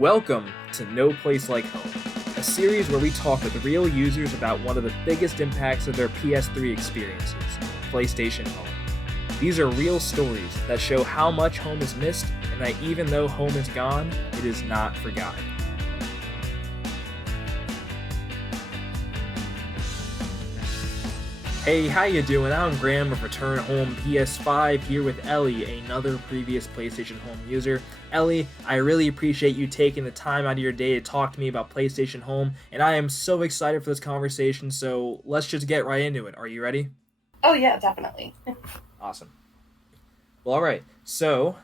Welcome to No Place Like Home, a series where we talk with real users about one of the biggest impacts of their PS3 experiences, PlayStation Home. These are real stories that show how much home is missed and that even though home is gone, it is not forgotten. Hey, how you doing? I'm Graham of Return Home PS5 here with Ellie, another previous PlayStation Home user. Ellie, I really appreciate you taking the time out of your day to talk to me about PlayStation Home, and I am so excited for this conversation, so let's just get right into it. Are you ready? Oh yeah, definitely. Awesome. Well, alright, so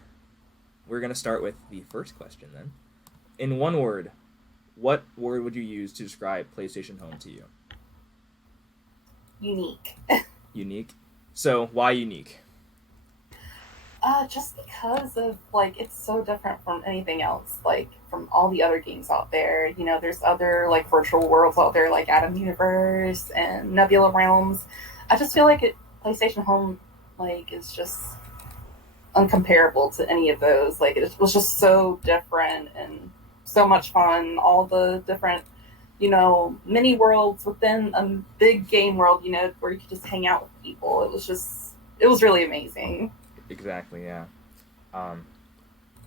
we're going to start with the first question then. In one word, what word would you use to describe PlayStation Home to you? Unique. Unique? So, why unique? Just because of, it's so different from anything else, from all the other games out there. You know, there's other, virtual worlds out there, like Atom Universe and Nebula Realms. I just feel like PlayStation Home, is just uncomparable to any of those. It was just so different and so much fun. All the different mini worlds within a big game world, where you could just hang out with people. It was really amazing. Exactly, yeah.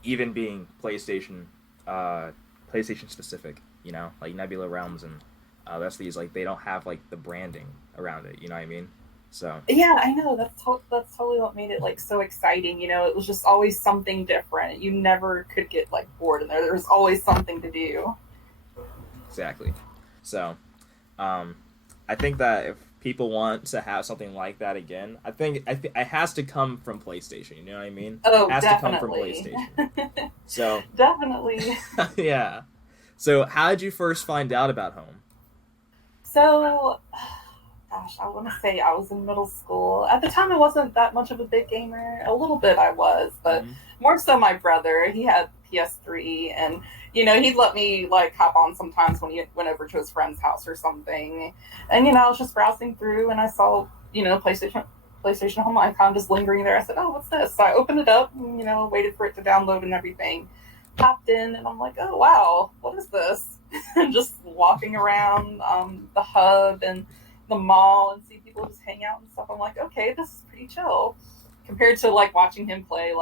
Even being PlayStation specific, like Nebula Realms and that's these, they don't have, the branding around it, you know what I mean? So. Yeah, I know. That's totally what made it, so exciting. It was just always something different. You never could get, bored in there. There was always something to do. Exactly. So, I think that if people want to have something like that again, I think it has to come from PlayStation. You know what I mean? Oh, it has definitely. to come from PlayStation. So definitely. Yeah. So, how did you first find out about Home? So, gosh, I want to say I was in middle school. At the time, I wasn't that much of a big gamer. A little bit I was, but more so my brother. He had PS3, and he'd let me hop on sometimes when he went over to his friend's house or something. And I was just browsing through, and I saw PlayStation Home icon just lingering there. I said, "Oh, what's this?" So I opened it up, and waited for it to download and everything. Popped in, and I'm like, "Oh wow, what is this?" And just walking around the hub and the mall and see people just hang out and stuff. I'm like, okay, this is pretty chill compared to watching him play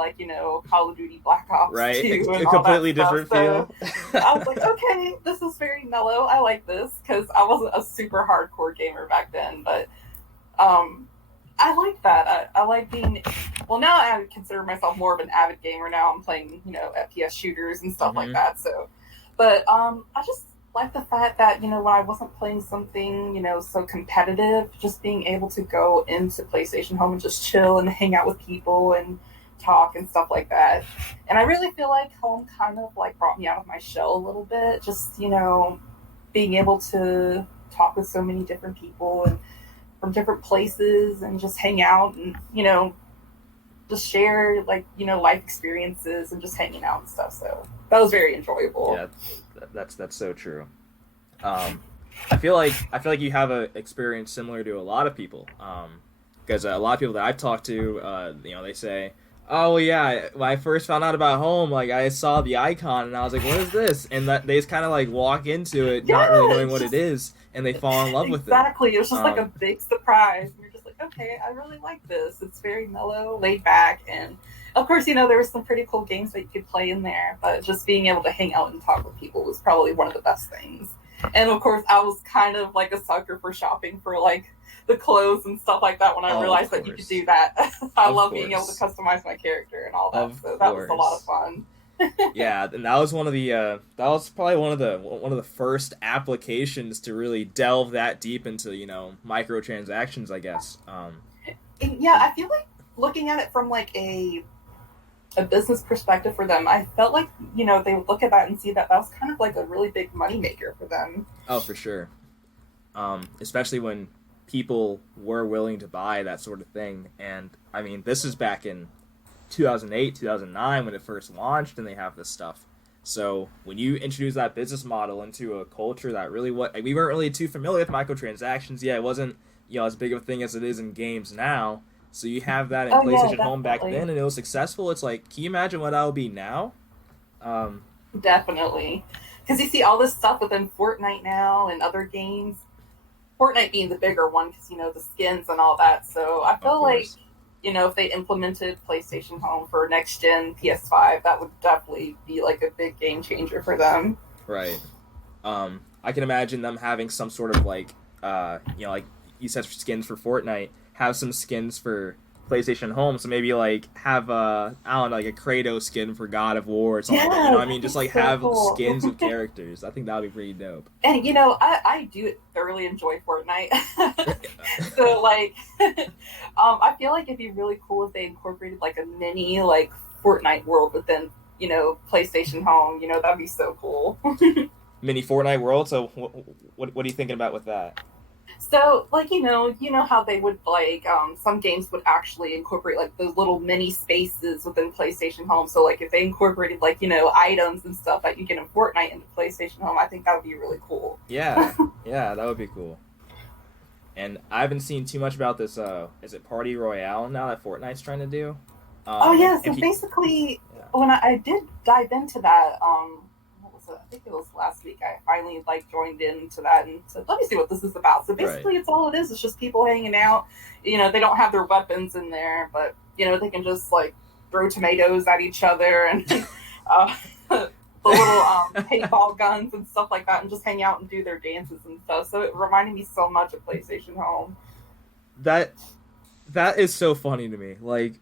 Call of Duty Black Ops 2 and a completely different feel. So I was like, okay, this is very mellow. I like this because I wasn't a super hardcore gamer back then, but I like that. I like being now I consider myself more of an avid gamer now. I'm playing FPS shooters and stuff like that. So, but I just like the fact that, when I wasn't playing something, so competitive, just being able to go into PlayStation Home and just chill and hang out with people and talk and stuff like that. And I really feel like Home kind of brought me out of my shell a little bit, just, being able to talk with so many different people and from different places and just hang out and, just share life experiences and just hanging out and stuff. So that was very enjoyable. Yeah. That's so true. I feel like you have a experience similar to a lot of people. Because a lot of people that I've talked to, they say, "Oh well, yeah, when I first found out about Home, I saw the icon and I was like, what is this?" And that they just kind of walk into it, not really knowing what it is, and they fall in love with it. Exactly. It was just a big surprise. And you're just like, okay, I really like this. It's very mellow, laid back, and of course, there were some pretty cool games that you could play in there, but just being able to hang out and talk with people was probably one of the best things. And of course, I was kind of a sucker for shopping for the clothes and stuff like that when I realized that you could do that. I love being able to customize my character and all that. So that was a lot of fun. Yeah, and that was that was probably one of the first applications to really delve that deep into microtransactions, I guess. Yeah, I feel like looking at it from a business perspective for them, I felt like they would look at that and see that was kind of a really big moneymaker for them. Oh, for sure. Especially when people were willing to buy that sort of thing. And I mean, this is back in 2008, 2009 when it first launched, and they have this stuff. So when you introduce that business model into a culture that really we weren't really too familiar with microtransactions. Yeah, it wasn't as big of a thing as it is in games now. So you have that in PlayStation Home back then, and it was successful. It's can you imagine what that would be now? Definitely. Because you see all this stuff within Fortnite now and other games. Fortnite being the bigger one because, the skins and all that. So I Of feel like, course. if they implemented PlayStation Home for next gen PS5, that would definitely be like a big game changer for them. Right. I can imagine them having some sort of like, like you said, skins for Fortnite, have some skins for PlayStation Home. So maybe like have I don't know, like a Kratos skin for God of War or something like that. You know Yeah, what I that'd mean? be Just like so have cool. skins of characters. I think that would be pretty dope. And I do thoroughly enjoy Fortnite. So like, I feel like it'd be really cool if they incorporated like a mini like Fortnite world within PlayStation Home. That'd be so cool. Mini Fortnite World. So what are you thinking about with that? So like how they would like some games would actually incorporate like those little mini spaces within PlayStation Home. So like if they incorporated like items and stuff that you get in Fortnite into PlayStation Home, I think that would be really cool. Yeah, yeah, that would be cool. And I haven't seen too much about this. Is it Party Royale now that Fortnite's trying to do? Oh yeah, And so basically yeah, when I did dive into that, what was it? I think it was last week. I finally like joined into that and said, "Let me see what this is about." So right. basically, it's all it is. It's just people hanging out. They don't have their weapons in there, but they can just like throw tomatoes at each other and uh, the little paintball guns and stuff like that, and just hang out and do their dances and stuff. So it reminded me so much of PlayStation Home. That that is so funny to me. Like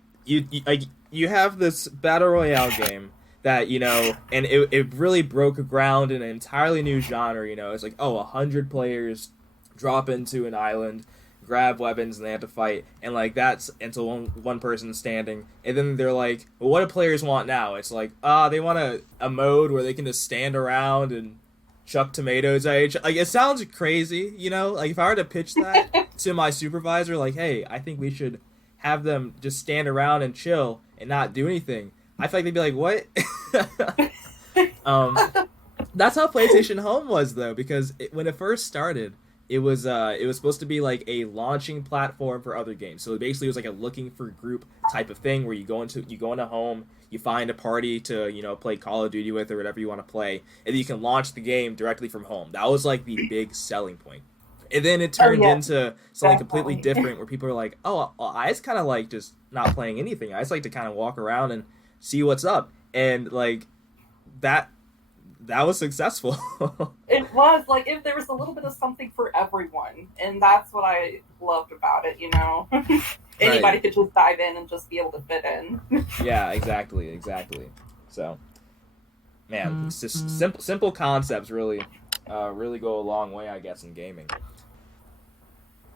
you have this battle royale game that and it really broke ground in an entirely new genre. It's like, oh, 100 players drop into an island, grab weapons, and they have to fight, and like that's until one person's standing, and then they're like, well, what do players want now? It's like, they want a mode where they can just stand around and chuck tomatoes at each. Like, it sounds crazy, Like, if I were to pitch that to my supervisor, like, hey, I think we should have them just stand around and chill and not do anything, I feel like they'd be like, what? um, that's how PlayStation Home was, though, because when it first started, it was supposed to be like a launching platform for other games. So basically, it was like a looking for group type of thing where you go into home, you find a party to play Call of Duty with or whatever you want to play, and then you can launch the game directly from home. That was like the big selling point. And then it Oh turned yeah, into something completely definitely. different where people are like, oh, well, I just kind of like just not playing anything. I just like to kind of walk around and see what's up. And like that that was successful. It was like if there was a little bit of something for everyone, and that's what I loved about it. Right. Anybody could just dive in and just be able to fit in. Yeah, exactly. So, man, it's just simple concepts really go a long way, I guess, in gaming.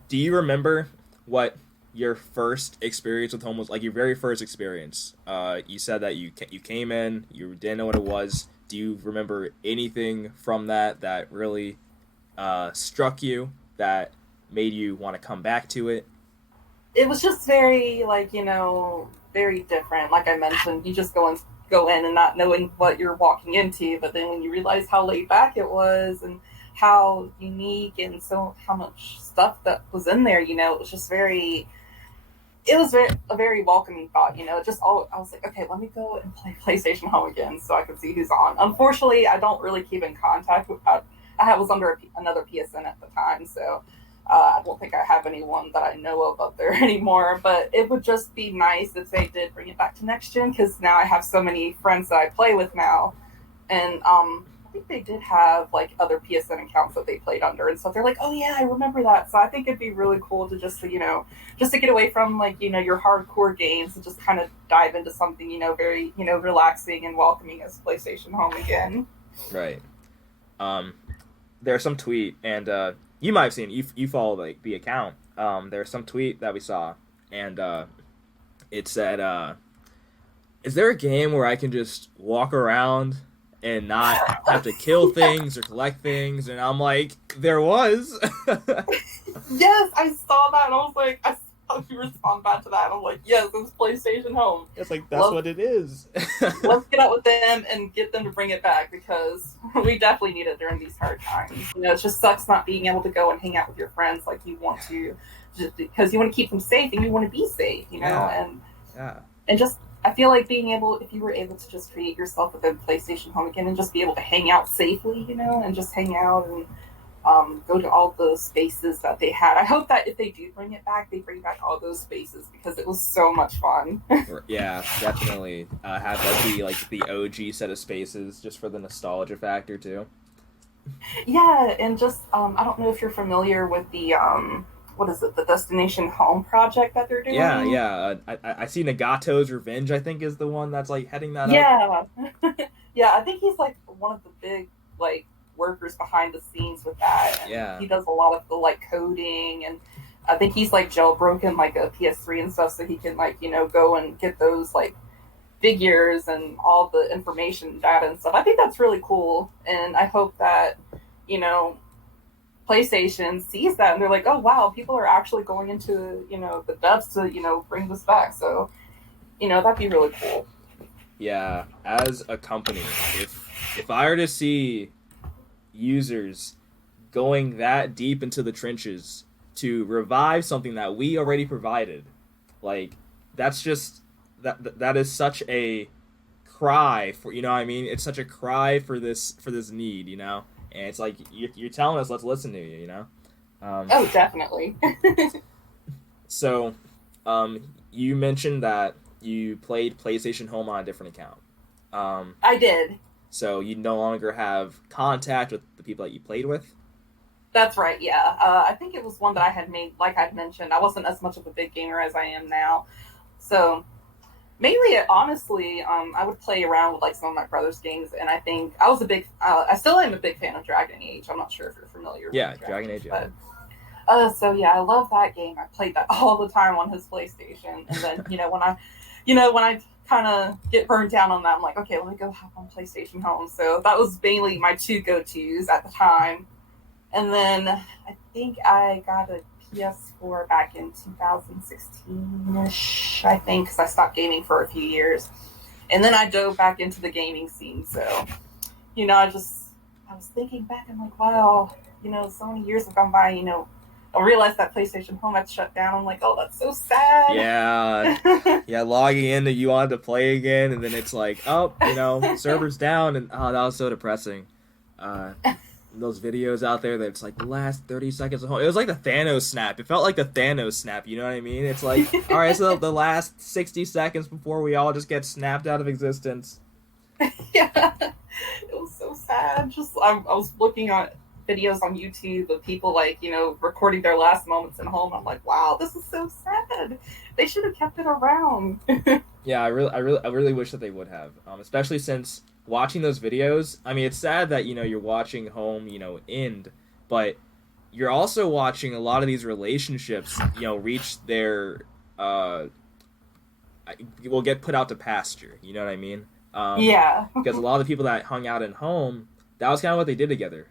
Do you remember what your first experience with home was like? Your very first experience. You said that you came in, you didn't know what it was. Do you remember anything from that really struck you, that made you want to come back to it? It was just very like very different. Like I mentioned, you just go in and not knowing what you're walking into, but then when you realize how laid back it was and how unique and so how much stuff that was in there, it was just very it was a very welcoming thought. Just all I was like, okay, let me go and play PlayStation Home again so I could see who's on. Unfortunately, I don't really keep in contact with. I was under another PSN at the time, so I don't think I have anyone that I know of up there anymore. But it would just be nice if they did bring it back to next gen because now I have so many friends that I play with now, and I think they did have like other PSN accounts that they played under, and so they're like, "Oh yeah, I remember that." So I think it'd be really cool to just to get away from like your hardcore games and just kind of dive into something very relaxing and welcoming as PlayStation Home again. Right. Um, there's some tweet, and you might have seen it. You follow like the account. There's some tweet that we saw, and it said, "Is there a game where I can just walk around and not have to kill things or collect things?" And I'm like, there was. Yes, I saw that, and I was like, I saw you respond back to that. And I'm like, yes, it's PlayStation Home. It's like that's Love, what it is. let's get out with them and get them to bring it back because we definitely need it during these hard times. It just sucks not being able to go and hang out with your friends like you want to, just because you want to keep them safe and you want to be safe. Yeah. And Yeah. and just I feel like if you were able to just create yourself within PlayStation Home again and just be able to hang out safely, and just hang out and go to all the spaces that they had. I hope that if they do bring it back, they bring back all those spaces because it was so much fun. Yeah, definitely have the OG set of spaces just for the nostalgia factor too. Yeah, and just I don't know if you're familiar with the what is it, the Destination Home project that they're Yeah, doing. yeah. I see Nagato's Revenge. I think is the one that's like heading that up. Yeah, yeah. I think he's like one of the big like workers behind the scenes with that, and Yeah, he does a lot of the like coding, and I think he's like jailbroken like a PS3 and stuff, so he can like go and get those like figures and all the information data and stuff. I think that's really cool, and I hope that you know PlayStation sees that and they're like, oh wow, people are actually going into the depths to bring this back. So that'd be really cool. yeah. As a company, if I were to see users going that deep into the trenches to revive something that we already provided, like that's just that is such a cry for what I mean. It's such a cry for this need, and it's like you're telling us let's listen to you. Oh, definitely. So, you mentioned that you played PlayStation Home on a different account. I did. So you no longer have contact with the people that you played with. That's right. Yeah. I think it was one that I had made. Like I'd mentioned, I wasn't as much of a big gamer as I am now. So mainly, honestly, I would play around with like some of my brother's games, and I think I was a big. I still am a big fan of Dragon Age. I'm not sure if you're familiar Yeah, with Dragon Age. Yeah. but so yeah, I love that game. I played that all the time on his PlayStation, and then when I kind of get burned down on that, I'm like, okay, let me go hop on PlayStation Home. So that was mainly my two go-tos at the time. And then I think I got a PS4 back in 2016-ish, I think, because I stopped gaming for a few years. And then I dove back into the gaming scene. So, I was thinking back, I'm like, wow, so many years have gone by, I realized that PlayStation Home had shut down. I'm like, oh, that's so sad. Yeah, yeah. Logging in that you wanted to play again, and then it's like, oh, servers down, and oh, that was so depressing. Those videos out there that's like the last 30 seconds of home. It was like the Thanos snap. It felt like the Thanos snap. You know what I mean? It's like, all right, so the last 60 seconds before we all just get snapped out of existence. Yeah, it was so sad. Just I was looking at videos on YouTube of people like recording their last moments at home. I'm like, wow, this is so sad. They should have kept it around. Yeah, I really wish that they would have, especially since watching those videos. I mean, it's sad that you're watching home, end, but you're also watching a lot of these relationships, reach their will get put out to pasture. You know what I mean? Yeah. Because a lot of the people that hung out in home, that was kind of what they did together.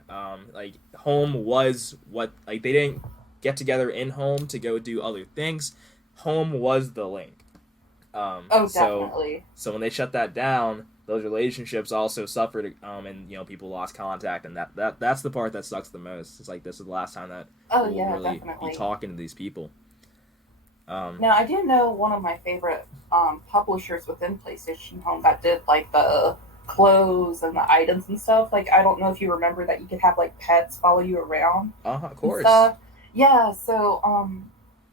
Like home was what they didn't get together in home to go do other things. Home was the link. Definitely. So when they shut that down, those relationships also suffered, and people lost contact, and that's the part that sucks the most. It's like this is the last time that we'll really definitely be talking to these people. Now I do know one of my favorite publishers within PlayStation Home that did like the clothes and the items and stuff. Like I don't know if you remember that you could have like pets follow you around. Of course. Yeah. So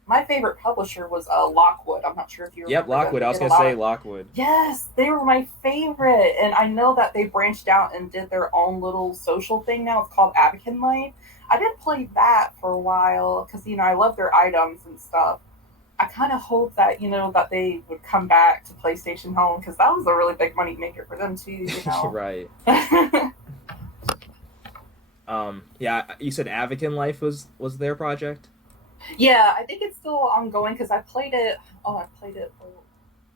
my favorite publisher was Lockwood. I'm not sure if you remember. Yep, Lockwood. I was gonna say Lockwood. Yes, they were my favorite, and I know that they branched out and did their own little social thing now. It's called Abacan Life. I did play that for a while because I love their items and stuff. I kind of hope that that they would come back to PlayStation Home because that was a really big money maker for them too. Right. Yeah, you said Abacan Life was their project. Yeah, I think it's still ongoing because I played it. Oh, I played it a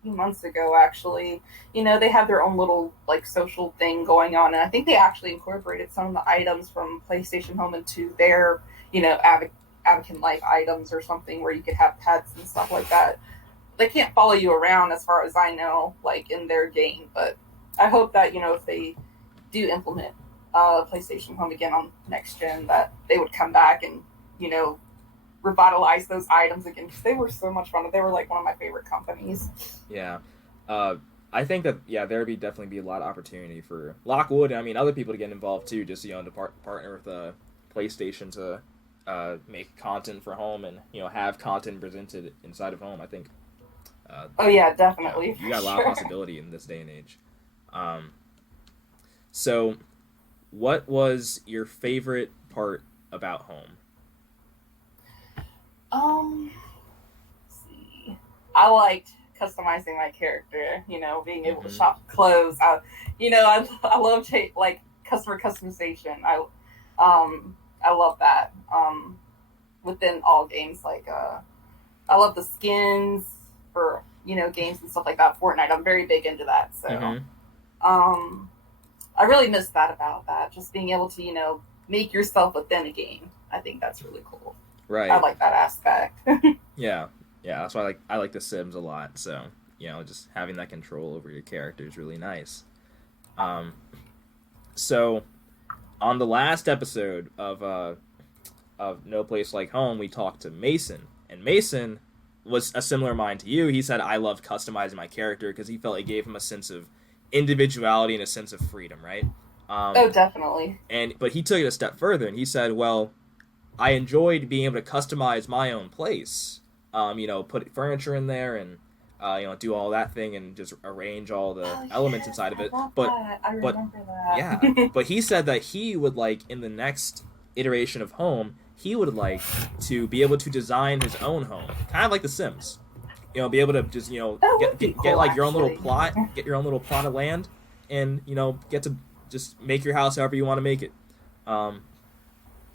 few months ago. Actually, they have their own little like social thing going on, and I think they actually incorporated some of the items from PlayStation Home into their Abacan Life items or something where you could have pets and stuff like that. They can't follow you around as far as I know, like in their game, but I hope that if they do implement PlayStation Home again on next gen, that they would come back and revitalize those items again because they were so much fun. They were like one of my favorite companies. Yeah. uh, I think that there would be definitely be a lot of opportunity for Lockwood, and I mean other people to get involved too, just to partner with PlayStation to make content for home and have content presented inside of home. I think Oh yeah, definitely you for got a lot of sure. possibility in this day and age. Um, so, what was your favorite part about home? Let's see. I liked customizing my character. Being able to Mm-hmm. shop clothes. I love like customer customization. I love that. Within all games, like I love the skins for games and stuff like that. Fortnite, I'm very big into that. So Mm-hmm. um, I really miss that about that. Just being able to make yourself within a game. I think that's really cool. I Right. like that aspect. Yeah. Yeah. That's why I like The Sims a lot. So just having that control over your character is really nice. Um, so on the last episode of No Place Like Home, we talked to Mason, and Mason was a similar mind to you. He said, "I love customizing my character because he felt it gave him a sense of individuality and a sense of freedom." Right. Oh, definitely. But he took it a step further, and he said, "Well, I enjoyed being able to customize my own place. Put furniture in there and do all that thing and just arrange all the Oh elements yes, inside of I it. love But that. I but remember yeah, that. but he said that he would like in the next iteration of home, he would like to be able to design his own home, kind of like The Sims. Be able to just That get, would be get get cool, like your own little actually. plot, get your own little plot of land, and get to just make your house however you want to make it. Um,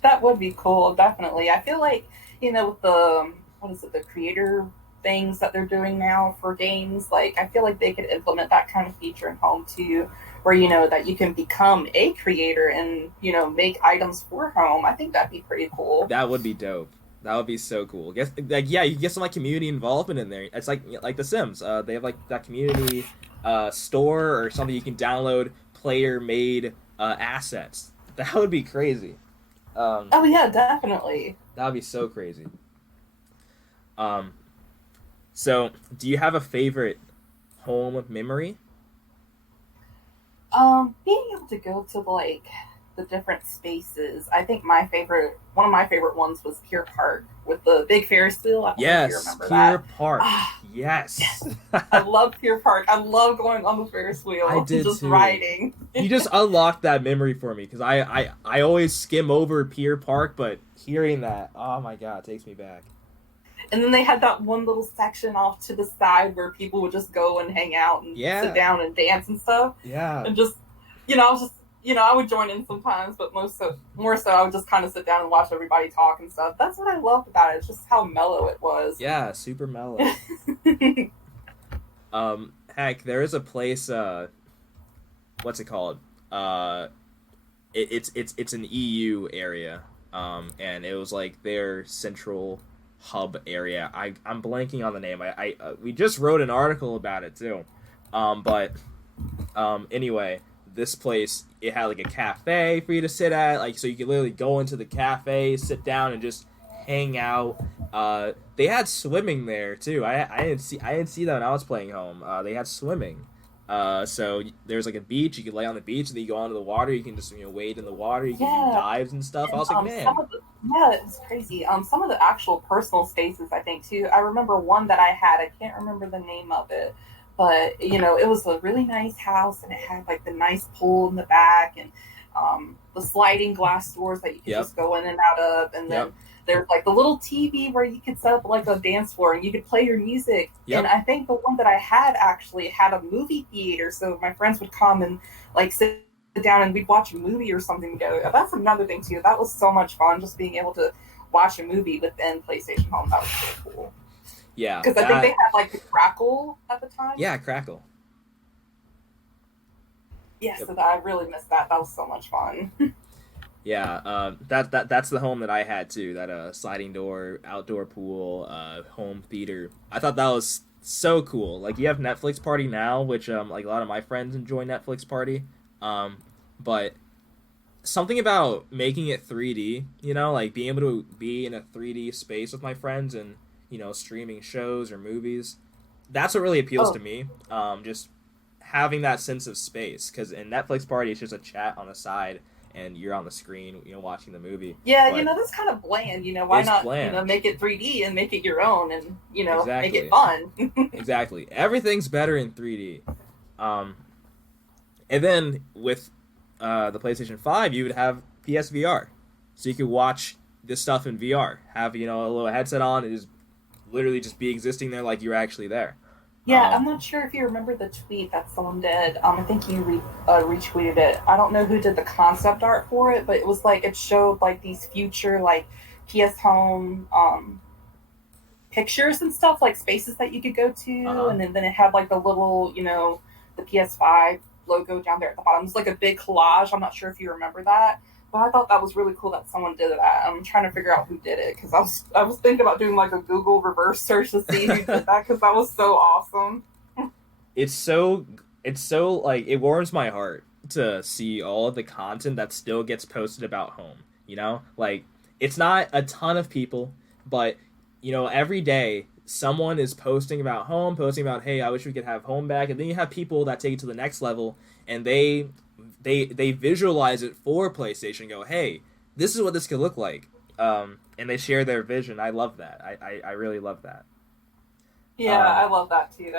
That would be cool, definitely. I feel like, with the, what is it, the creator things that they're doing now for games, like, I feel like they could implement that kind of feature in home too, where, that you can become a creator and, make items for home. I think that'd be pretty cool. That would be dope. That would be so cool. Guess like you get some like community involvement in there. It's like The Sims. They have like that community store or something you can download player made assets. That would be crazy. Um, Oh, yeah, definitely. that would be so crazy. Um, so do you have a favorite home memory? Being able to go to like the different spaces. I think one of my favorite ones was Pier Park with the big Ferris wheel. I don't know if you Yes, remember Pier that. Park. Ah, Yes, yes, I love Pier Park. I love going on the Ferris I wheel and did just too. riding. You just unlocked that memory for me because I always skim over Pier Park, but hearing that, oh my god, it takes me back. And then they had that one little section off to the side where people would just go and hang out and sit Yeah, down and dance and stuff. yeah, And just, I was just, I would join in sometimes, but more so, I would just kind of sit down and watch everybody talk and stuff. That's what I loved about it. It's just how mellow it was. yeah, super mellow. Heck, there is a place. What's it called? Uh, it's an EU area. And it was like their central hub area. I'm blanking on the name. We just wrote an article about it too. But anyway, this place it had like a cafe for you to sit at, like so you could literally go into the cafe, sit down, and just hang out. They had swimming there too. I didn't see that when I was playing home. They had swimming. So there's like a beach. You can lay on the beach, and then you go onto the water. You can just wade in the water. You can do Yeah. dives and stuff. I And was like, some man, of the yeah, it's crazy. Some of the actual personal spaces, I think too. I remember one that I had. I can't remember the name of it, but it was a really nice house, and it had like the nice pool in the back, and the sliding glass doors that you could yep, just go in and out of, and then yep, there's like the little TV where you could set up like a dance floor and you could play your music. And yep. I think the one that I had actually had a movie theater, so my friends would come and like sit down and we'd watch a movie or something together. That's another thing too. That was so much fun, just being able to watch a movie within PlayStation Home. That was so cool. Yeah, Because I think they that. had like the Crackle at the time. Yeah, Crackle. Yeah, Yep. so I really missed that. That was so much fun. Yeah, that's the home that I had too. That sliding door, outdoor pool, home theater. I thought that was so cool. Like you have Netflix Party now, which like a lot of my friends enjoy Netflix Party. Um, but something about making it 3D, like being able to be in a 3D space with my friends and streaming shows or movies. that's what really appeals Oh, to me. Just having that sense of space, because in Netflix Party, it's just a chat on the side, and you're on the screen, watching the movie. yeah, But that's kind of bland. Why it's not, bland. make it 3D and make it your own and, make it Exactly. fun. Exactly. Everything's better in 3D. Um, and then with the PlayStation 5, you would have PSVR. So you could watch this stuff in VR. Have, a little headset on, and just literally just be existing there like you're actually there. Yeah, I'm not sure if you remember the tweet that someone did. I think you retweeted it. I don't know who did the concept art for it, but it was like it showed like these future like PS Home pictures and stuff, like spaces that you could go to, Uh-huh. and then it had like the little, the PS5 logo down there at the bottom. It was like a big collage. I'm not sure if you remember that, but I thought that was really cool that someone did that. I'm trying to figure out who did it because I was thinking about doing like a Google reverse search to see who did that because that was so awesome. It's so like it warms my heart to see all of the content that still gets posted about home. Like it's not a ton of people, but every day someone is posting about home, posting about, hey, I wish we could have home back, and then you have people that take it to the next level, and they visualize it for PlayStation and go, hey, this is what this could look like, and they share their vision. I love that. I really love that. Yeah, I love that too.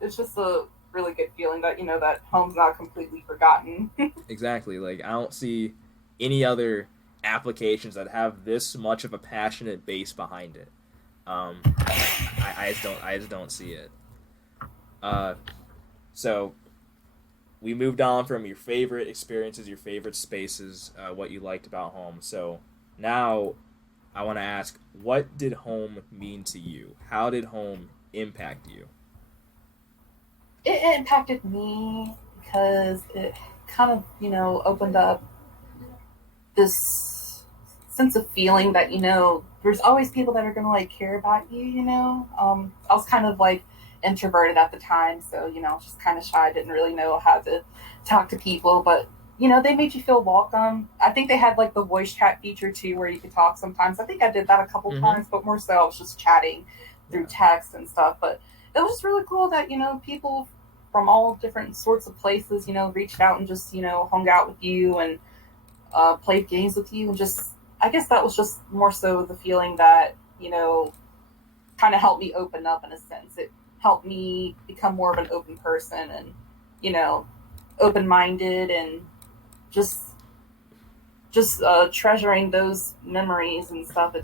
It's just a really good feeling that that home's not completely forgotten. Exactly. Like I don't see any other applications that have this much of a passionate base behind it. I just don't see it. Uh, so we moved on from your favorite experiences, your favorite spaces, what you liked about home. So now I want to ask, what did home mean to you? How did home impact you? It impacted me because it kind of opened up this sense of feeling that there's always people that are gonna like care about you. I was kind of like introverted at the time, so just kind of shy. I didn't really know how to talk to people, but they made you feel welcome. I think they had like the voice chat feature too, where you could talk sometimes. I think I did that a couple Mm-hmm. times, but more so I was just chatting through text and stuff. But it was just really cool that people from all different sorts of places reached out and just hung out with you and played games with you, and just I guess that was just more so the feeling that kind of helped me open up in a sense. It helped me become more of an open person and open minded and just treasuring those memories and stuff.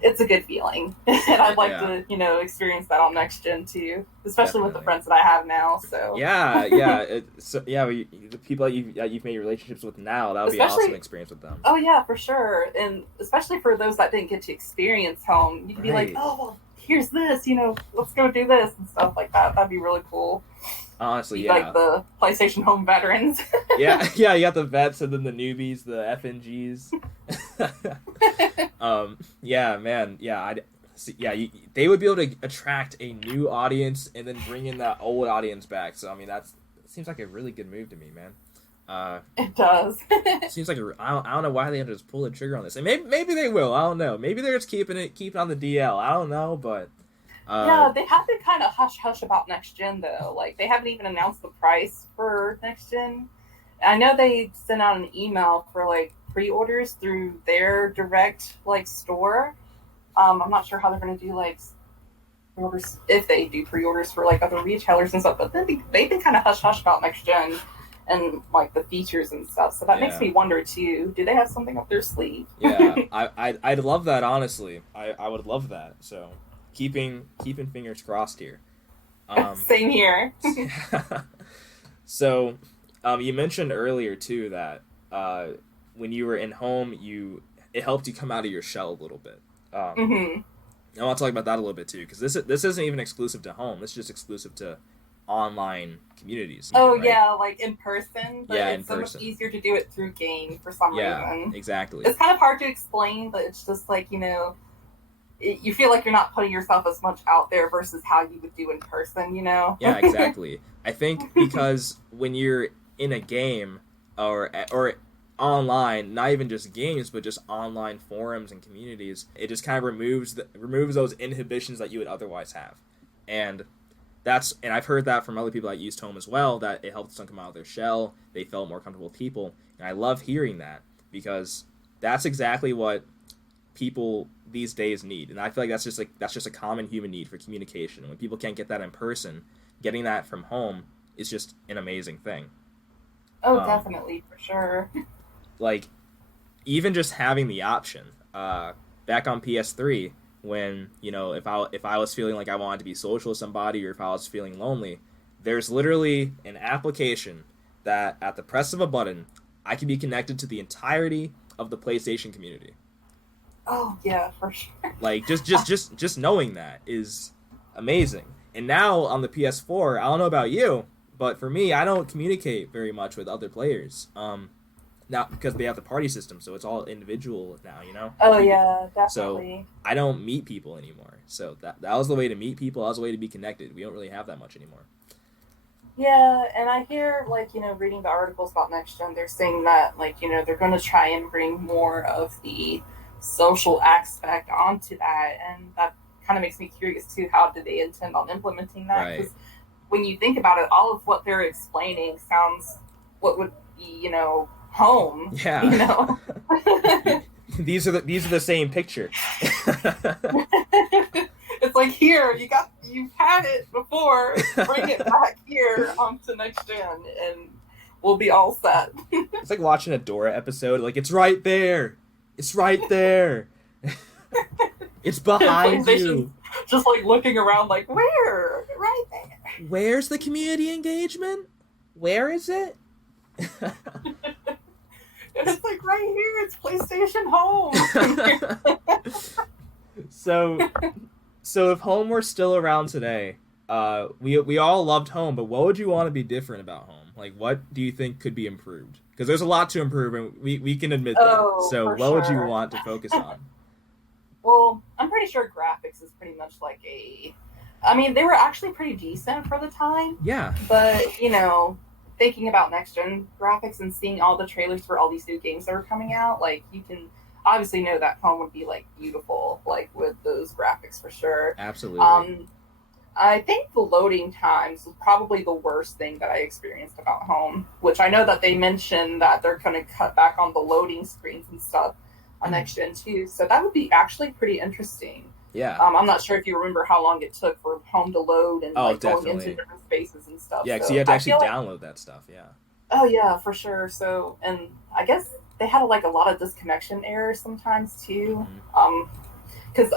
It's a good feeling, and I'd like Yeah. to experience that on next gen too, especially with the Definitely. friends that I have now. So Yeah, yeah, the people that you've made relationships with now, that would be an awesome especially experience with them. oh yeah, for sure, and especially for those that didn't get to experience home, you could be like, Right. oh, well, here's this, let's go do this and stuff like that. That'd be really cool. Honestly, Be like yeah. the PlayStation Home veterans. Yeah, yeah, you got the vets and then the newbies, the FNGs. Yeah, man, yeah, they would be able to attract a new audience and then bring in that old audience back. So I mean, that seems like a really good move to me, man. It does. Seems like I don't know why they had to just pull the trigger on this, and maybe they will. I don't know. Maybe they're just keeping on the DL. I don't know, but Yeah, they have been kind of hush hush about next gen though. Like they haven't even announced the price for next gen. I know they sent out an email for like pre-orders through their direct like store. I'm not sure how they're going to do like pre-orders if they do pre-orders for like other retailers and stuff. But they've been kind of hush hush about next gen and like the features and stuff. So that makes Yeah. me wonder too. Do they have something up their sleeve? yeah, I'd love that, honestly. I would love that. So keeping fingers crossed here. Same here. So, you mentioned earlier too that when you were in home, it helped you come out of your shell a little bit. hmm I want to talk about that a little bit too, because this isn't even exclusive to home. This is just exclusive to online communities. Oh right? yeah, like in person, but Yeah, it's in so person. much easier to do it through game for some Yeah, reason. exactly. It's kind of hard to explain, but it's just like you feel like you're not putting yourself as much out there versus how you would do in person. Yeah, exactly. I think because when you're in a game or online, not even just games, but just online forums and communities, it just kind of removes those inhibitions that you would otherwise have, and and I've heard that from other people that used home as well, that it helped them come out of their shell. They felt more comfortable with people, and I love hearing that, because that's exactly what people these days need. And I feel like that's just a common human need for communication. And when people can't get that in person, getting that from home is just an amazing thing. Oh, definitely, for sure. Like, even just having the option, back on PS3, when, if I was feeling like I wanted to be social with somebody, or if I was feeling lonely, there's literally an application that at the press of a button, I can be connected to the entirety of the PlayStation community. Oh yeah, for sure. Like, just knowing that is amazing. And now on the PS4, I don't know about you, but for me, I don't communicate very much with other players. Now, because they have the party system, so it's all individual now, Oh yeah, definitely. So I don't meet people anymore. So that was the way to meet people. That was the way to be connected. We don't really have that much anymore. Yeah, and I hear, reading the articles about Next Gen, they're saying that, they're going to try and bring more of the social aspect onto that, and that kind of makes me curious, too, how do they intend on implementing that? Because when you think about it, all of what they're explaining sounds what would be, home. Yeah. These are the same picture. It's like, here, you've had it before, bring it back here onto Next Gen, and we'll be all set. It's like watching a Dora episode, like, it's right there! It's right there! It's behind you! Just, looking around, where? Right there! Where's the community engagement? Where is it? It's right here, it's PlayStation Home! So if home were still around today, we all loved home, but what would you want to be different about home? Like, what do you think could be improved? Because there's a lot to improve, and we can admit that. So what would you want to focus on? Well, I'm pretty sure graphics is pretty much they were actually pretty decent for the time. Yeah. But, thinking about next gen graphics and seeing all the trailers for all these new games that are coming out, you can obviously know that home would be beautiful, with those graphics for sure. Absolutely. I think the loading times was probably the worst thing that I experienced about home, which I know that they mentioned that they're going to cut back on the loading screens and stuff on next gen too. So that would be actually pretty interesting. Yeah. I'm not sure if you remember how long it took for home to load and going into different spaces and stuff. Yeah, because you have to actually download that stuff. Yeah. Oh yeah, for sure. So, and I guess they had a lot of disconnection errors sometimes too. Because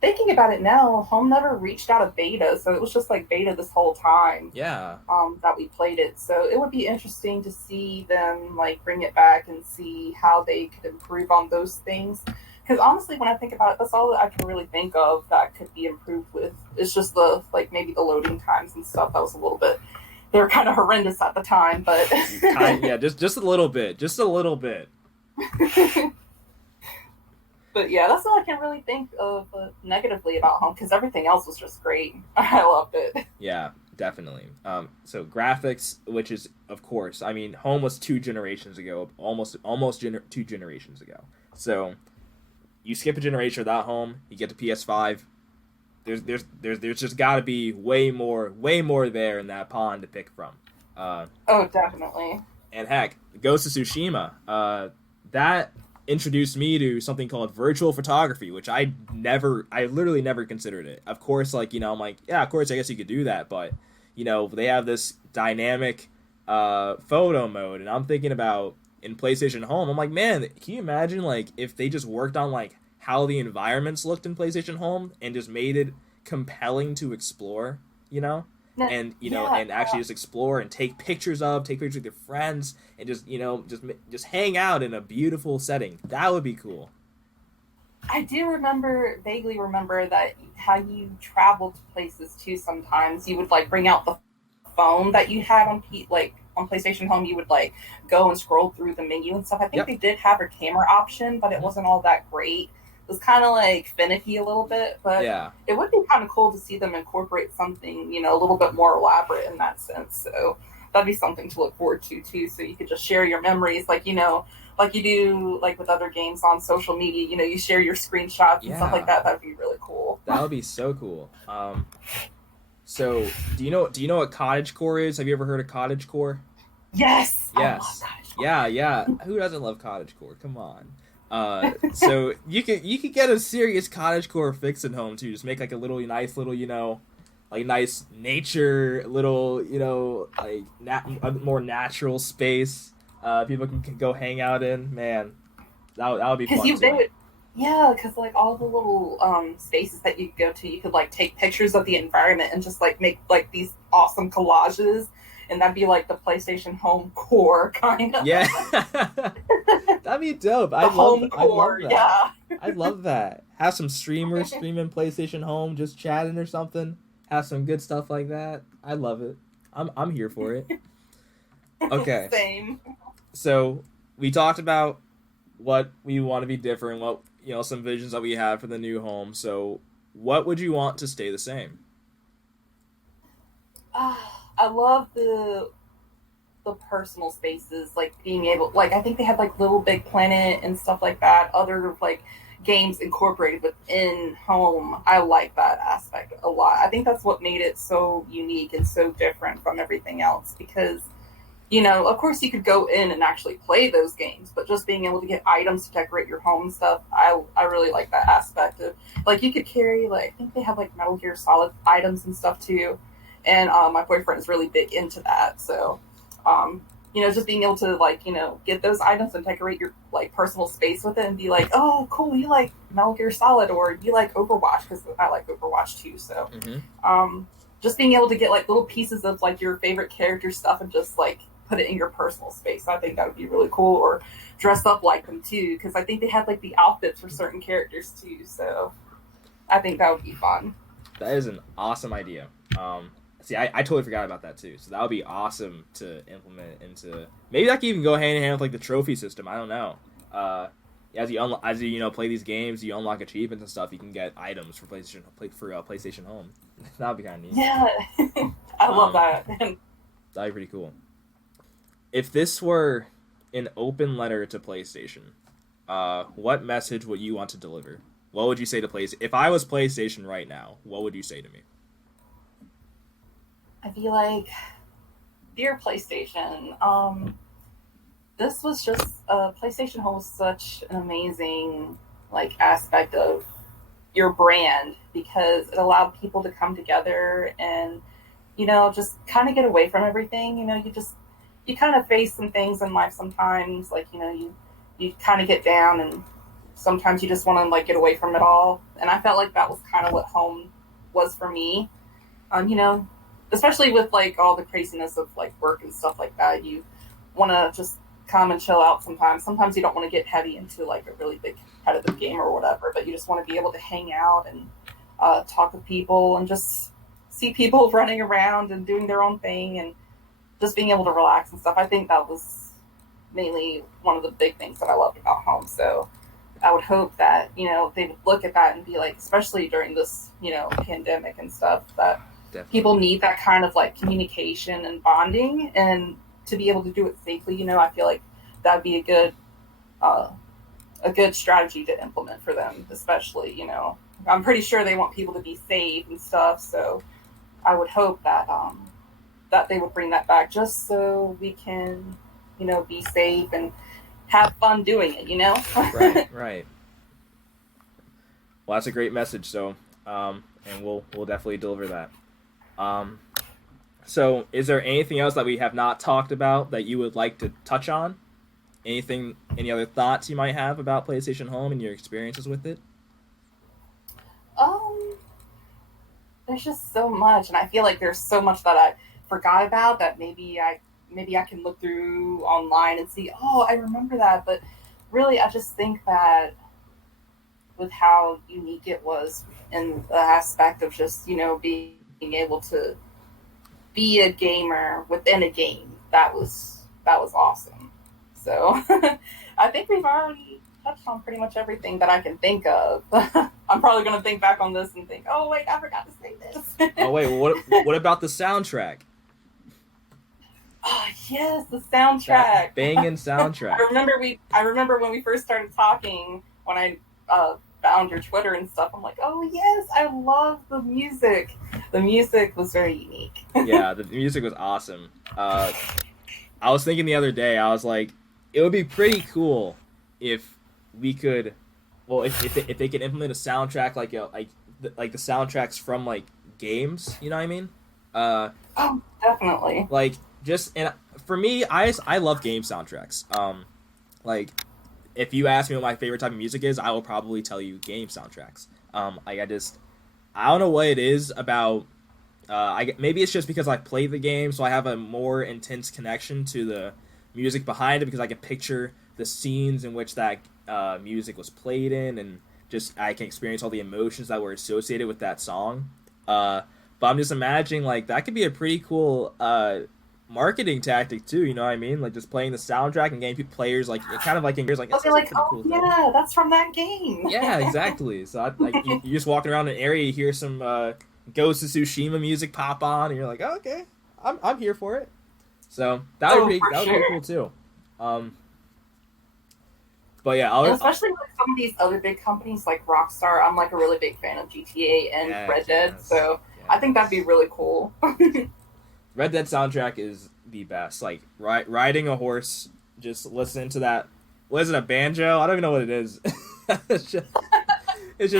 thinking about it now, home never reached out of beta, so it was just beta this whole time. Yeah. That we played it, so it would be interesting to see them bring it back and see how they could improve on those things. Because honestly, when I think about it, that's all that I can really think of that could be improved with. It's just the maybe the loading times and stuff. That was a little bit. They were kind of horrendous at the time, but yeah, just a little bit, But yeah, that's all I can really think of negatively about home, because everything else was just great. I loved it. Yeah, definitely. So graphics, which is, of course, home was 2 generations ago, almost 2 generations ago. So you skip a generation without home, you get to PS5. There's just got to be way more there in that pond to pick from. Oh, definitely. And heck, Ghost of Tsushima, that introduced me to something called virtual photography, which I literally never considered it. Of course, I'm yeah, of course, I guess you could do that, but they have this dynamic photo mode, and I'm thinking about in PlayStation Home. I'm like, man, can you imagine if they just worked on how the environments looked in PlayStation Home and just made it compelling to explore, and and actually just explore and take pictures with your friends and just hang out in a beautiful setting. That would be cool. I do vaguely remember that how you traveled to places too. Sometimes you would bring out the phone that you had on PlayStation Home. You would go and scroll through the menu and stuff. I think they did have a camera option, but it wasn't all that great. It was kind of finicky a little bit, but yeah, it would be kind of cool to see them incorporate something, a little bit more elaborate in that sense. So that'd be something to look forward to too. So you could just share your memories, like you do, with other games on social media. You share your screenshots and stuff like that. That'd be really cool. That would be so cool. So, do you know what cottagecore is? Have you ever heard of cottagecore? Yes, I love Yes. cottage. Yeah. Who doesn't love cottagecore? Come on. So you could get a serious cottagecore fix at home too. Just make like a little nice little, like nice nature little, like a more natural space. People can go hang out in. Man, that would be Because fun they too. would, yeah, because like all the little spaces that you could go to, you could like take pictures of the environment and just like make like these awesome collages, and that'd be like the PlayStation Home core kind of. Yeah, that'd be dope. The home I'd love core, that. yeah. I'd love that. Have some streamers streaming PlayStation Home, just chatting or something. Have some good stuff like that. I love it. I'm here for it. Okay, Same. so we talked about what we want to be different, what some visions that we have for the new home. So, what would you want to stay the same? I love the personal spaces, like being able, like I think they have like Little Big Planet and stuff like that. Other like games incorporated within home. I like that aspect a lot. I think that's what made it so unique and so different from everything else because of course you could go in and actually play those games, but just being able to get items to decorate your home and stuff, I really like that aspect of like you could carry like I think they have like Metal Gear Solid items and stuff too, and my boyfriend is really big into that, so just being able to like get those items and decorate your like personal space with it and be like, oh cool, you like Metal Gear Solid or you like Overwatch because I like Overwatch too, so Mm-hmm. just being able to get like little pieces of like your favorite character stuff and just like put it in your personal space. I think that would be really cool. Or dress up like them too, because I think they had like the outfits for certain characters too. So I think that would be fun. That is an awesome idea. See, I totally forgot about that too. So that would be awesome to implement into. Maybe that could even go hand in hand with like the trophy system. I don't know. As you play these games, you unlock achievements and stuff. You can get items for PlayStation Home. That would be kind of neat. Yeah, I love Um, that. that'd be pretty cool. If this were an open letter to PlayStation, what message would you want to deliver? What would you say to PlayStation? If I was PlayStation right now, what would you say to me? I feel like, dear PlayStation, this was just PlayStation Home was such an amazing like aspect of your brand because it allowed people to come together and just kind of get away from everything. You kind of face some things in life sometimes, like you kind of get down and sometimes you just want to like get away from it all. And I felt like that was kind of what home was for me. Um, you know, Especially with like all the craziness of like work and stuff like that, you want to just come and chill out sometimes. Sometimes you don't want to get heavy into like a really big competitive game or whatever, but you just want to be able to hang out and talk with people and just see people running around and doing their own thing and just being able to relax and stuff. I think that was mainly one of the big things that I loved about home. So I would hope that, they would look at that and be like, especially during this, pandemic and stuff, that Definitely. people need that kind of like communication and bonding and to be able to do it safely. I feel like that'd be uh, a good strategy to implement for them, especially, I'm pretty sure they want people to be safe and stuff. So I would hope that, that they would bring that back just so we can, be safe and have fun doing it. Right, right. Well, that's a great message. So, and we'll definitely deliver that. Um, so, is there anything else that we have not talked about that you would like to touch on? Any other thoughts you might have about PlayStation Home and your experiences with it? Um, there's just so much, and I feel like there's so much that I forgot about that maybe I can look through online and see. Oh, I remember that, but really, I just think that with how unique it was in the aspect of just being able to be a gamer within a game, that was awesome. So I think we've already touched on pretty much everything that I can think of. I'm probably going to think back on this and think, oh wait, I forgot to say this. Oh wait, what about the soundtrack? Oh yes, the That soundtrack. banging soundtrack. I remember when we first started talking, when I found your Twitter and stuff. I'm like, oh yes, I love the music. The music was very unique. Yeah, the music was awesome. I was thinking the other day, I was like, it would be pretty cool if we could, well, if they could implement a soundtrack like like the soundtracks from like games, you know what I mean? Uh, Oh, definitely. like just and for me, I love game soundtracks. Like if you ask me what my favorite type of music is, I will probably tell you game soundtracks. Like I don't know what it is about. Maybe it's just because I played the game, so I have a more intense connection to the music behind it because I can picture the scenes in which that music was played in, and just I can experience all the emotions that were associated with that song. But I'm just imagining like that could be a pretty cool marketing tactic too. You know what I mean? Like just playing the soundtrack and getting players like kind of like in years like They'll it's be a like, pretty oh cool thing. yeah, that's from that game. Yeah, exactly. So you're just walking around an area, you hear some Ghost of Tsushima music pop on, and you're like, oh, okay, I'm here for it. So that would be cool too. But yeah, And especially with some of these other big companies like Rockstar, I'm like a really big fan of GTA and Red Dead, so I think that'd be really cool. Red Dead soundtrack is the best. Like riding a horse, just listening to that. What is it? A banjo? I don't even know what it is. it's just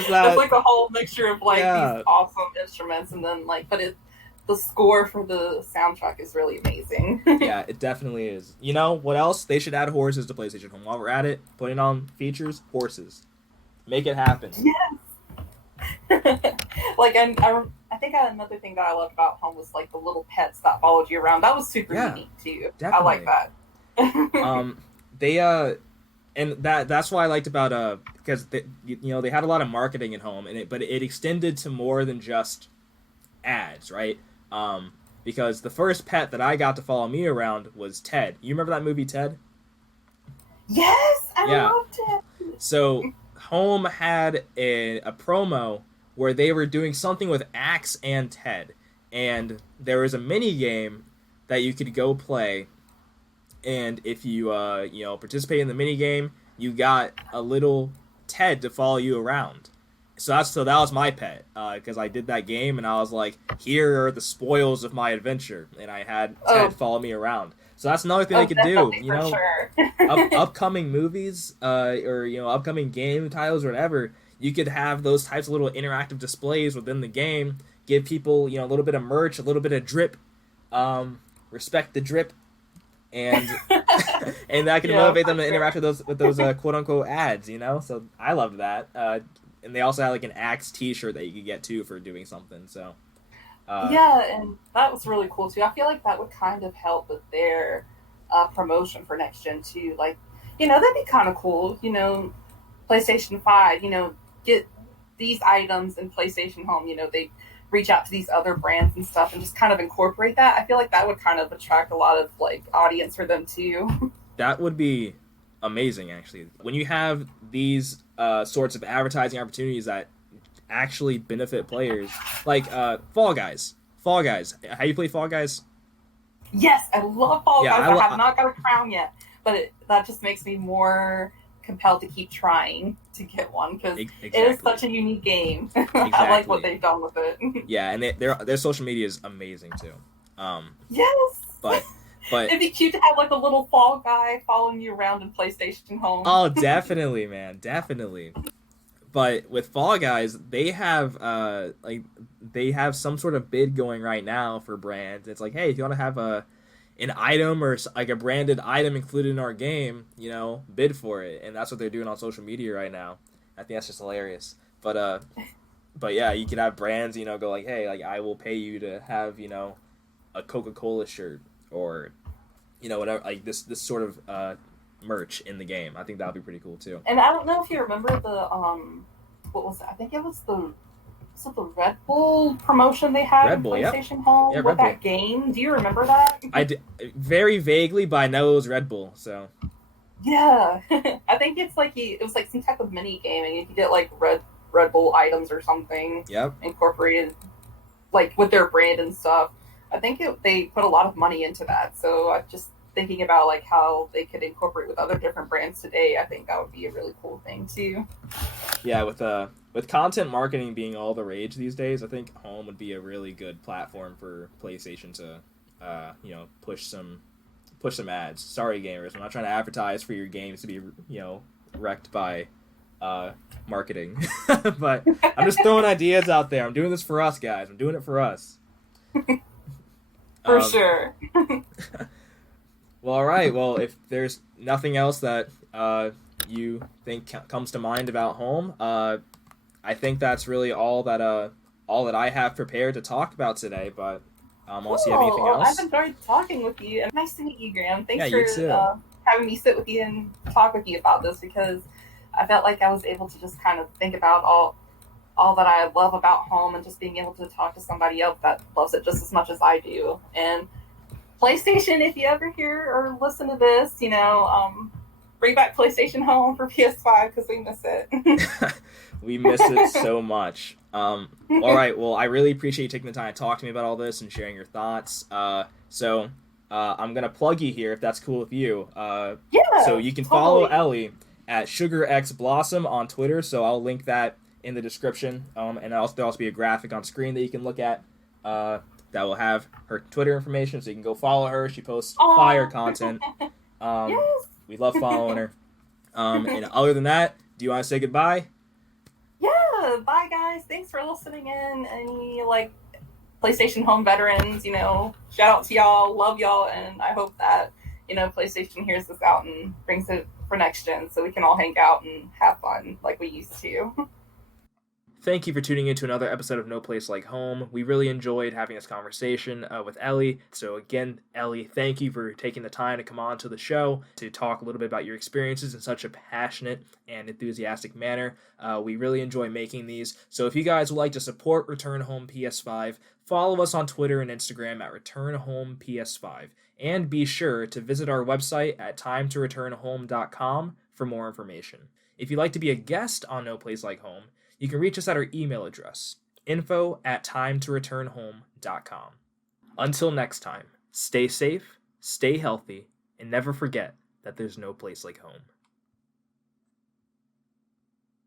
that. It's like a whole mixture of like these awesome instruments, and then like, the score for the soundtrack is really amazing. Yeah, it definitely is. You know what else? They should add horses to PlayStation Home. While we're at it, putting on features, horses. Make it happen. Yes. Like I think another thing that I loved about Home was like the little pets that followed you around. That was super unique too. Definitely. I like that. They and that's what I liked about because they had a lot of marketing at Home, but it extended to more than just ads, right? Because the first pet that I got to follow me around was Ted. You remember that movie Ted? Yes, I loved it. So Home had a promo where they were doing something with Axe and Ted, and there was a mini game that you could go play, and if you participate in the mini game, you got a little Ted to follow you around. So that was my pet because I did that game and I was like, here are the spoils of my adventure, and I had Ted follow me around. So that's another thing they could do. You know, sure. upcoming movies or upcoming game titles or whatever, you could have those types of little interactive displays within the game. Give people a little bit of merch, a little bit of drip, respect the drip, and and that can motivate them to interact with those quote unquote ads. So I loved that. And they also had like an Axe T-shirt that you could get too for doing something. So and that was really cool too. I feel like that would kind of help with their promotion for next gen too. Like, that'd be kind of cool. PlayStation 5. Get these items in PlayStation Home. They reach out to these other brands and stuff, and just kind of incorporate that. I feel like that would kind of attract a lot of like audience for them too. That would be amazing, actually. When you have these sorts of advertising opportunities that actually benefit players, like Fall Guys. Fall Guys. How you play Fall Guys? Yes, I love Fall Guys. I have not got a crown yet, but that just makes me more compelled to keep trying to get one because it is such a unique game. I like what they've done with it. Yeah, and their social media is amazing too. Yes, but it'd be cute to have like a little Fall Guy following you around in PlayStation Home. Oh, definitely, man, definitely. But with Fall Guys, they have some sort of bid going right now for brands. It's like, hey, if you want to have an item or like a branded item included in our game, bid for it, and that's what they're doing on social media right now. I think that's just hilarious. But yeah, you could have brands, go like, hey, like I will pay you to have a Coca-Cola shirt or whatever, like this sort of merch in the game. I think that would be pretty cool too. And I don't know if you remember the what was it? I think it was the Red Bull promotion they had in PlayStation Home with that game. Do you remember that? I did, very vaguely, but I know it was Red Bull. So yeah, I think it was like some type of mini game, and you could get like Red Bull items or something. Yep. Incorporated like with their brand and stuff. I think they put a lot of money into that. So I'm just thinking about like how they could incorporate with other different brands today. I think that would be a really cool thing too. Yeah, with content marketing being all the rage these days, I think home would be a really good platform for PlayStation to, push some ads. Sorry, gamers, I'm not trying to advertise for your games to be, wrecked by marketing, but I'm just throwing ideas out there. I'm doing this for us, guys. I'm doing it for us. For Um, sure. well, all right. Well, if there's nothing else that you think comes to mind about home, I think that's really all that I have prepared to talk about today. But unless you have Cool. anything Well, I've else, enjoyed talking with you, and nice to meet you, Graham. yeah, Thanks you for too. having me sit with you and talk with you about this because I felt like I was able to just kind of think about all that I love about home and just being able to talk to somebody else that loves it just as much as I do. And PlayStation, if you ever hear or listen to this, bring back PlayStation Home for PS5 because we miss it. We miss it so much. All right. Well, I really appreciate you taking the time to talk to me about all this and sharing your thoughts. I'm gonna plug you here if that's cool with you. Yeah, So you can follow totally. Ellie at SugarXBlossom on Twitter. So I'll link that in the description. And there'll also be a graphic on screen that you can look at. That will have her Twitter information, so you can go follow her. She posts fire Aw. content. Yes. We love following her. And other than that, do you want to say goodbye? Yeah. Bye, guys. Thanks for listening in. Any PlayStation Home veterans, shout out to y'all. Love y'all, and I hope that PlayStation hears this out and brings it for next gen, so we can all hang out and have fun like we used to. Thank you for tuning in to another episode of No Place Like Home. We really enjoyed having this conversation with Ellie. So again, Ellie, thank you for taking the time to come on to the show to talk a little bit about your experiences in such a passionate and enthusiastic manner. We really enjoy making these. So if you guys would like to support Return Home PS5, follow us on Twitter and Instagram at Return Home PS5. And be sure to visit our website at timetoreturnhome.com for more information. If you'd like to be a guest on No Place Like Home, you can reach us at our email address, info@timetoreturnhome.com. Until next time, stay safe, stay healthy, and never forget that there's no place like home.